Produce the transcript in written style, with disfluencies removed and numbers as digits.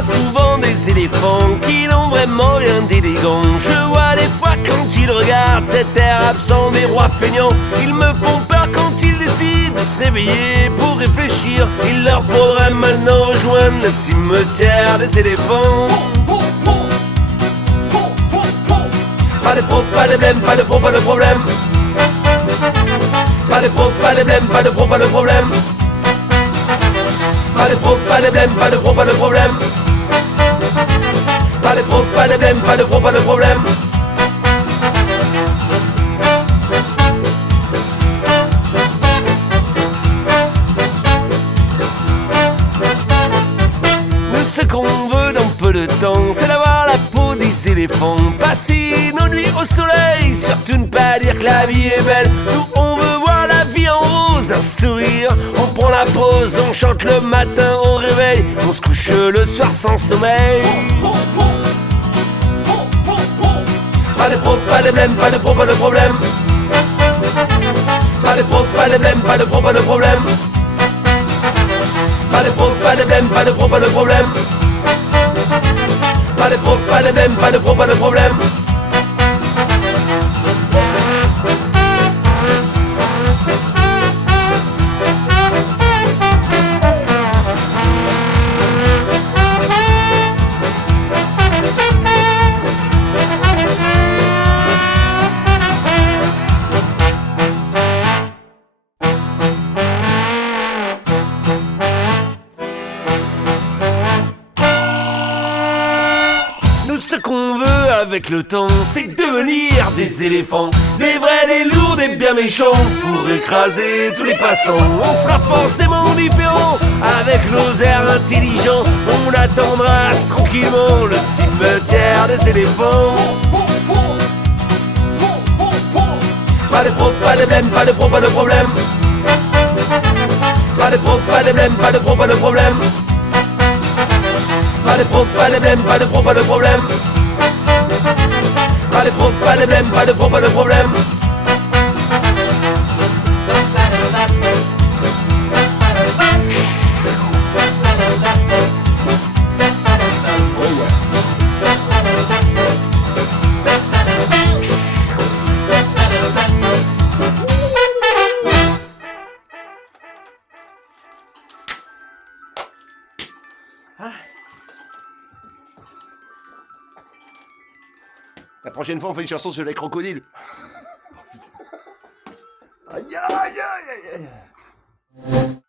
Souvent des éléphants qui n'ont vraiment rien d'élégant. Je vois des fois quand ils regardent cet air absent des rois feignants. Ils me font peur quand ils décident de se réveiller pour réfléchir. Il leur faudrait maintenant rejoindre le cimetière des éléphants. Pas de pro, pas de blême, pas de pro, pas de problème. Pas de pro, pas de blême, pas de pro, pas de problème. Pas de pro, pas de blême, pas de pro, pas de problème. Pas de pro, pas de blême, pas de pro, pas de problème. Nous ce qu'on veut dans peu de temps, c'est d'avoir la peau des éléphants. Passer nos nuits au soleil, surtout ne pas dire que la vie est belle. Nous on veut voir la vie en rose, un sourire. On prend la pause, on chante le matin au réveil. On se couche le soir sans sommeil. Pas de pro, pas de blême, pas de pro, pas de problème. Pas de pro, pas de blême, pas de pro, pas de problème. Pas de pro, pas de blême, pas de pro, pas de problème. Pas de pro, pas de blême, pas de pro, pas de problème. Ce qu'on veut avec le temps, c'est devenir des éléphants. Des vrais, des lourds, des bien méchants. Pour écraser tous les passants. On sera forcément différents. Avec nos airs intelligents, on attendra tranquillement le cimetière des éléphants. Pas de pro, pas de blême, pas de pro, pas de problème. Pas de pro, pas de blême, pas de pro, pas de problème. Pas de pro, pas de blême, pas de pro, pas de problème. Pas de pro, pas de blême, pas de pro, pas de problème. La prochaine fois, on fait une chanson sur les crocodiles. Aïe, aïe, aïe, aïe, aïe.